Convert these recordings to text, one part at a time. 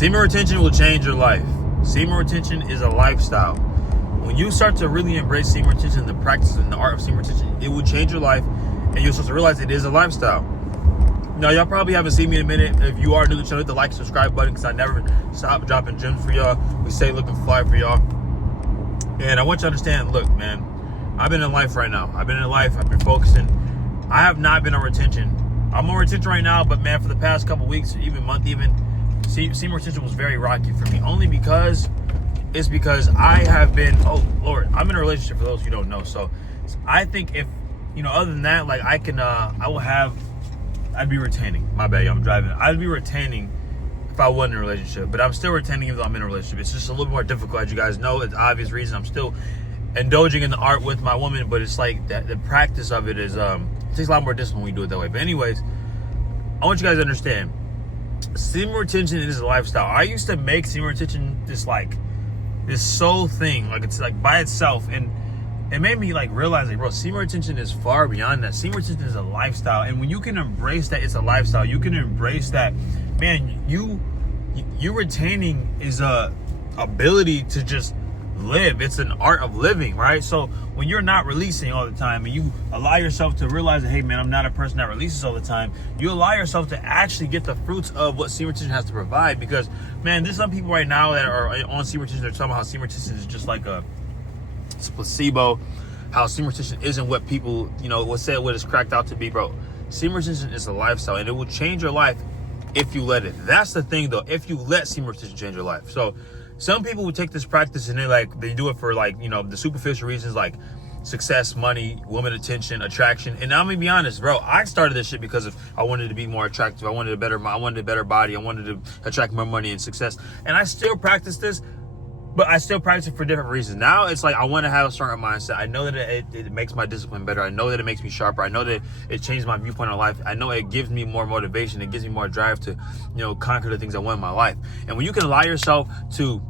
Semen retention will change your life. Semen retention is a lifestyle. When you start to really embrace semen retention, the practice and the art of semen retention, it will change your life, and you'll start to realize it is a lifestyle. Now, y'all probably haven't seen me in a minute. If you are new to the channel, hit the like, subscribe button, because I never stop dropping gems for y'all. We stay looking fly for y'all. And I want you to understand, look, man, I've been in life right now. I've been in life. I've been focusing. I have not been on retention. I'm on retention right now, but man, for the past couple weeks, even month, semen retention was very rocky for me. Only because I have been, oh Lord, I'm in a relationship, for those who don't know. So I think if, other than that, like I'd be retaining. My bad, I'm driving. I'd be retaining if I wasn't in a relationship, but I'm still retaining even though I'm in a relationship. It's just a little more difficult, as you guys know. It's obvious reason. I'm still indulging in the art with my woman, but it's like that the practice of it is, it takes a lot more discipline when you do it that way. But anyways, I want you guys to understand, semen retention is a lifestyle. I used to make semen retention this sole thing, like it's like by itself, and it made me like realize, like, bro, semen retention is far beyond that. Semen retention is a lifestyle, and when you can embrace that it's a lifestyle, you can embrace that, man, you retaining is a ability to just live. It's an art of living, right? So when you're not releasing all the time, and you allow yourself to realize that, hey man, I'm not a person that releases all the time, you allow yourself to actually get the fruits of what semen retention has to provide. Because man, there's some people right now that are on semen retention, they're talking about how semen retention is just like it's a placebo, how semen retention isn't what people, what it's cracked out to be. Bro, semen retention is a lifestyle, and it will change your life if you let it. That's the thing though, if you let semen retention change your life. So some people would take this practice and they do it for the superficial reasons, like success, money, woman attention, attraction. And I'm gonna be honest, bro, I started this shit because I wanted to be more attractive. I wanted a better body. I wanted to attract more money and success. And I still practice this, but I still practice it for different reasons. Now it's like I want to have a stronger mindset. I know that it makes my discipline better. I know that it makes me sharper. I know that it changed my viewpoint on life. I know it gives me more motivation. It gives me more drive to, conquer the things I want in my life. And when you can allow yourself to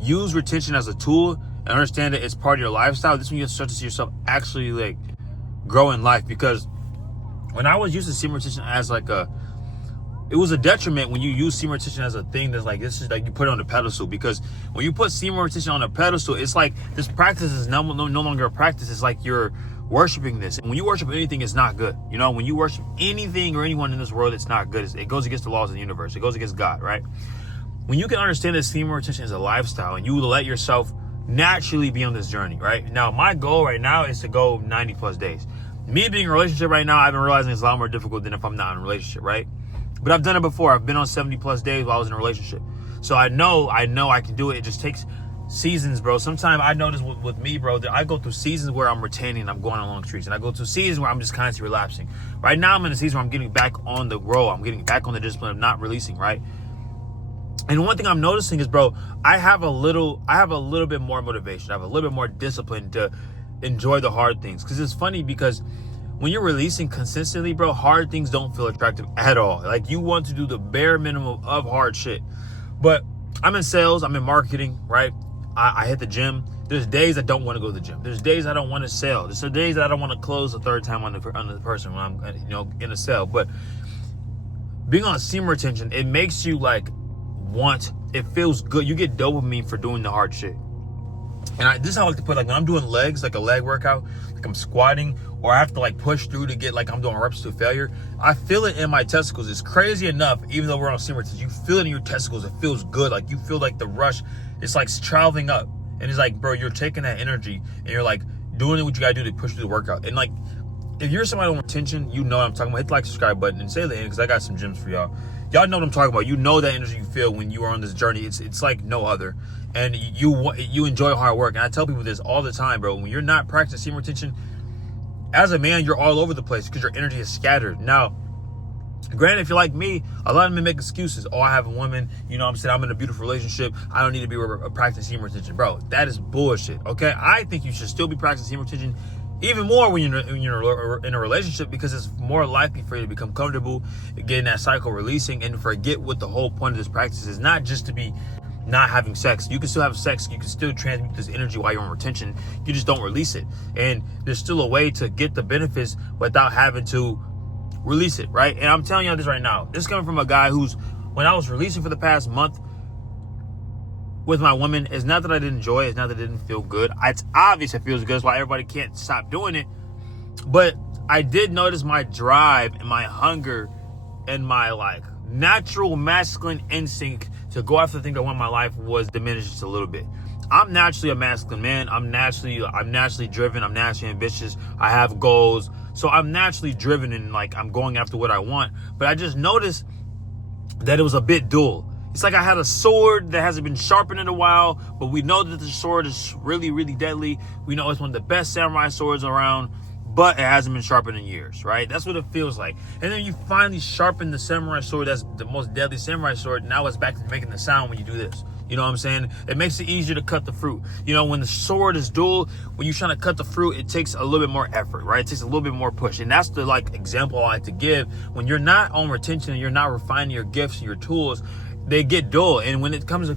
use retention as a tool and understand that it's part of your lifestyle, this is when you start to see yourself actually like grow in life. Because when I was using semen retention as it was a detriment when you use semen retention as a thing that's like, this is like you put it on a pedestal. Because when you put semen retention on a pedestal, it's like this practice is no longer a practice. It's like you're worshiping this. And when you worship anything, it's not good. When you worship anything or anyone in this world, it's not good. It goes against the laws of the universe. It goes against God, right? When you can understand that semen retention is a lifestyle, and you let yourself naturally be on this journey, right? Now, my goal right now is to go 90 plus days. Me being in a relationship right now, I've been realizing it's a lot more difficult than if I'm not in a relationship, right? But I've done it before. I've been on 70 plus days while I was in a relationship. So I know I can do it. It just takes seasons, bro. Sometimes I notice with me, bro, that I go through seasons where I'm retaining and I'm going on long streaks. And I go through seasons where I'm just constantly relapsing. Right now, I'm in a season where I'm getting back on the roll. I'm getting back on the discipline of not releasing, right? And one thing I'm noticing is, bro, I have a little bit more motivation. I have a little bit more discipline to enjoy the hard things. Because it's funny, because when you're releasing consistently, bro, hard things don't feel attractive at all. Like, you want to do the bare minimum of hard shit. But I'm in sales, I'm in marketing, right? I hit the gym. There's days I don't want to go to the gym. There's days I don't want to sell. There's days that I don't want to close the third time on the person when I'm, in a sale. But being on semen retention, it makes you it feels good. You get dopamine for doing the hard shit. And this is how I like to put, when I'm doing legs, like a leg workout, like I'm squatting, or I have to push through to get I'm doing reps to failure, I feel it in my testicles. It's crazy enough, even though we're on semen retention, you feel it in your testicles. It feels good. You feel the rush. It's traveling up. And it's bro, you're taking that energy and you're doing what you gotta do to push through the workout. And if you're somebody on retention, you know what I'm talking about. Hit the subscribe button and say the end, because I got some gems for y'all. Y'all know what I'm talking about. You know that energy you feel when you are on this journey. It's like no other. And you enjoy hard work. And I tell people this all the time, bro. When you're not practicing semen retention, as a man, you're all over the place because your energy is scattered. Now, granted, if you're like me, a lot of men make excuses. Oh, I have a woman. I'm in a beautiful relationship. I don't need to be practicing semen retention. Bro, that is bullshit, okay? I think you should still be practicing semen retention even more when you're in a relationship, because it's more likely for you to become comfortable getting that cycle releasing and forget what the whole point of this practice is. Not just to be not having sex. You can still have sex. You can still transmute this energy while you're on retention. You just don't release it. And there's still a way to get the benefits without having to release it, right? And I'm telling you this right now. This is coming from a guy who's when I was releasing for the past month with my woman, it's not that I didn't enjoy it. It's not that it didn't feel good. It's obvious it feels good. That's why everybody can't stop doing it. But I did notice my drive and my hunger and my natural masculine instinct to go after the thing I want in my life was diminished just a little bit. I'm naturally a masculine man. I'm naturally driven. I'm naturally ambitious. I have goals. So I'm naturally driven and I'm going after what I want. But I just noticed that it was a bit dull. It's like I had a sword that hasn't been sharpened in a while, but we know that the sword is really, really deadly. We know it's one of the best samurai swords around, but it hasn't been sharpened in years, right? That's what it feels like. And then you finally sharpen the samurai sword. That's the most deadly samurai sword. Now it's back to making the sound when you do this. You know what I'm saying? It makes it easier to cut the fruit. When the sword is dual, when you're trying to cut the fruit, it takes a little bit more effort, right? It takes a little bit more push. And that's the example I like to give. When you're not on retention and you're not refining your gifts and your tools, they get dull. And when it comes to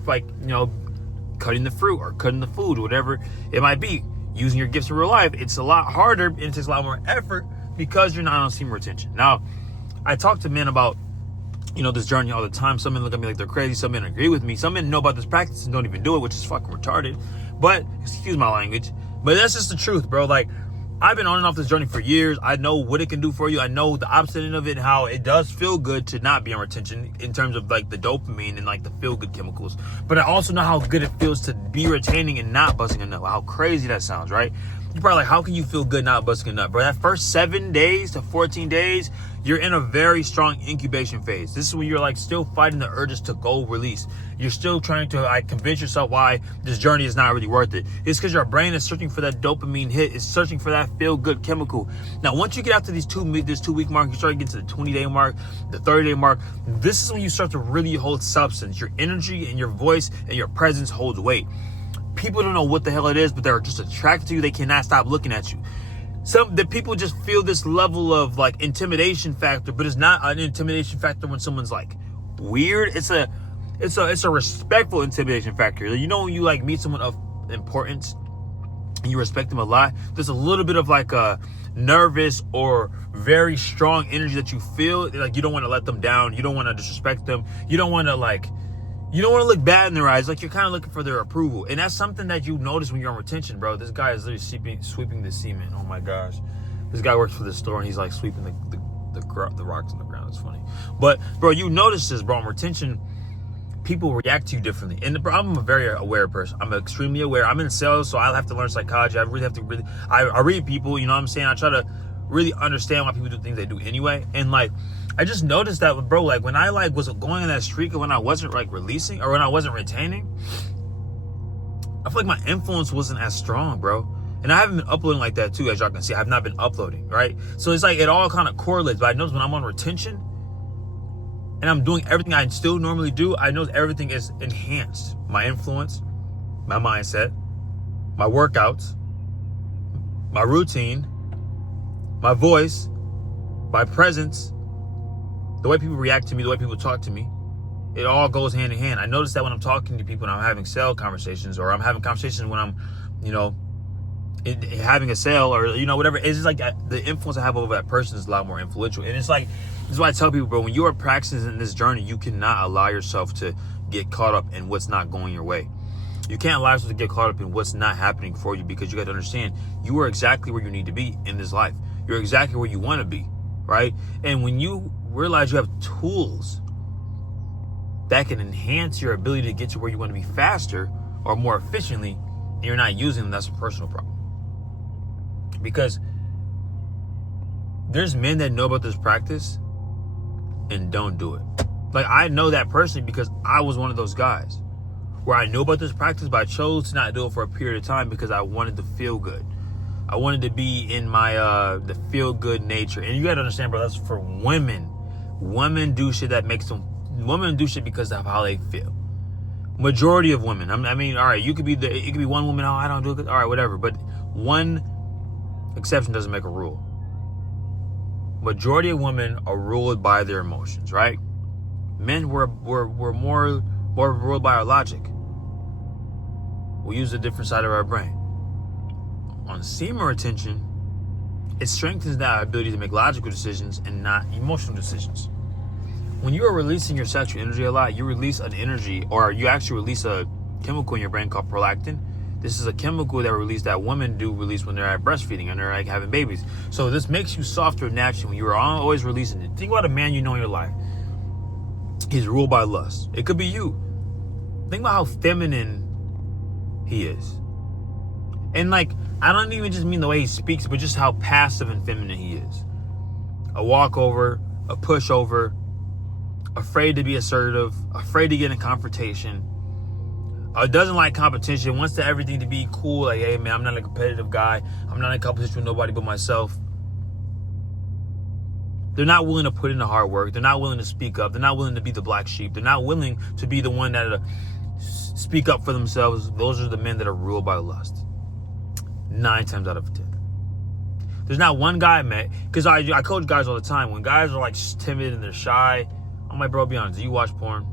cutting the fruit or cutting the food, whatever it might be, using your gifts in real life, it's a lot harder and it takes a lot more effort because you're not on semen retention. Now, I talk to men about this journey all the time. Some men look at me like they're crazy. Some men agree with me. Some men know about this practice and don't even do it, which is fucking retarded. But excuse my language. But that's just the truth, bro. I've been on and off this journey for years. I know what it can do for you. I know the opposite of it, how it does feel good to not be on retention in terms of the dopamine and the feel good chemicals. But I also know how good it feels to be retaining and not busting a nut. How crazy that sounds, right? You're probably how can you feel good not busting a nut? Bro, that first 7 days to 14 days, you're in a very strong incubation phase. This is when you're still fighting the urges to go release. You're still trying to convince yourself why this journey is not really worth it. It's because your brain is searching for that dopamine hit. It's searching for that feel good chemical. Now, once you get out to this 2 week mark, you start getting to the 20-day mark, the 30-day mark. This is when you start to really hold substance. Your energy and your voice and your presence holds weight. People don't know what the hell it is, but they're just attracted to you. They cannot stop looking at you. The people just feel this level of intimidation factor, but it's not an intimidation factor when someone's weird. It's a respectful intimidation factor. When you meet someone of importance and you respect them a lot, there's a little bit of a nervous or very strong energy that you feel. You don't want to let them down. You don't want to disrespect them. You don't want to look bad in their eyes. You're kind of looking for their approval. And that's something that you notice when you're on retention, bro. This guy is literally sweeping the semen. Oh my gosh. This guy works for this store and he's sweeping the rocks on the ground. It's funny. But bro, you notice this, bro. On retention, people react to you differently. And bro, I'm a very aware person. I'm extremely aware. I'm in sales, so I have to learn psychology. I really have to I read people, you know what I'm saying? I try to really understand why people do things they do anyway. And I just noticed that, bro, when I was going on that streak of when I wasn't releasing or when I wasn't retaining, I feel my influence wasn't as strong, bro. And I haven't been uploading like that too, as y'all can see. I have not been uploading, right? So it's it all kind of correlates. But I notice when I'm on retention and I'm doing everything I still normally do, I know everything is enhanced. My influence, my mindset, my workouts, my routine, my voice, my presence, the way people react to me, the way people talk to me, it all goes hand in hand. I notice that when I'm talking to people and I'm having sale conversations, or I'm having conversations when I'm, having a sale, or, whatever. It's just the influence I have over that person is a lot more influential. And it's this is why I tell people, bro, when you are practicing in this journey, you cannot allow yourself to get caught up in what's not going your way. You can't allow yourself to get caught up in what's not happening for you, because you got to understand you are exactly where you need to be in this life. You're exactly where you want to be, right? And when you realize you have tools that can enhance your ability to get to where you want to be faster or more efficiently, and you're not using them, that's a personal problem. Because there's men that know about this practice and don't do it. I know that personally because I was one of those guys where I knew about this practice, but I chose to not do it for a period of time because I wanted to feel good. I wanted to be in my the feel good nature. And you gotta understand, bro, that's for women. Women do shit that makes them. Women do shit because of how they feel. Majority of women. I mean, all right, it could be one woman. Oh, I don't do it. All right, whatever. But one exception doesn't make a rule. Majority of women are ruled by their emotions, right? Men were more ruled by our logic. We use a different side of our brain. On semen retention, it strengthens that ability to make logical decisions and not emotional decisions. when you are releasing your sexual energy a lot, you release an energy, or you actually release a chemical in your brain called prolactin. This is a chemical that women do release when they're at breastfeeding and they're like having babies. So this makes you softer naturally when you are always releasing it. Think about a man you know in your life. He's ruled by lust. It could be you. Think about how feminine he is. And like, I don't even just mean the way he speaks, but just how passive and feminine he is. A walkover, a pushover, afraid to be assertive, afraid to get in confrontation. Doesn't like competition, wants everything to be cool. Like, hey man, I'm not a competitive guy. I'm not in competition with nobody but myself. They're not willing to put in the hard work. They're not willing to speak up. They're not willing to be the black sheep. They're not willing to be the one that speak up for themselves. Those are the men that are ruled by lust. 9 times out of 10. There's not one guy I met, because I coach guys all the time. When guys are like timid and they're shy, I'm like, bro, be honest, do you watch porn?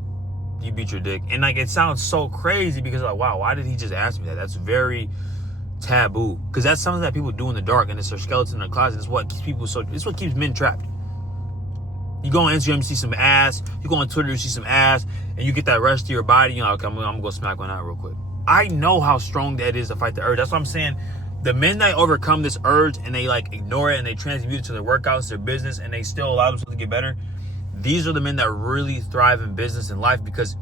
Do you beat your dick? And like, it sounds so crazy because like, wow, why did he just ask me that? That's very taboo, because that's something that people do in the dark, and it's their skeleton in their closet. It's what keeps people it's what keeps men trapped. You go on Instagram, you see some ass. You go on Twitter, you see some ass, and you get that rush to your body. You're like, okay, I'm gonna go smack one out real quick. I know how strong that is to fight the urge. That's what I'm saying. The men that overcome this urge and they like ignore it and they transmute it to their workouts, their business, and they still allow themselves to get better. These are the men that really thrive in business and life, because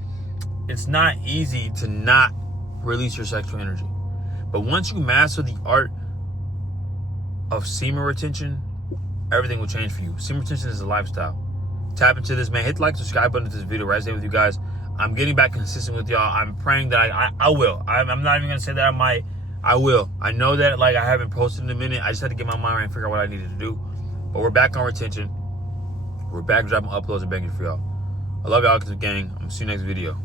it's not easy to not release your sexual energy. But once you master the art of semen retention, everything will change for you. Semen retention is a lifestyle. Tap into this, man. Hit the like, subscribe button to this video. Resonate with you guys. I'm getting back consistent with y'all. I'm praying that I will. I'm not even going to say that I might. I will. I know that like I haven't posted in a minute. I just had to get my mind right and figure out what I needed to do. But we're back on retention. We're back dropping uploads and begging for y'all. I love y'all, gang. I'm going to see you next video.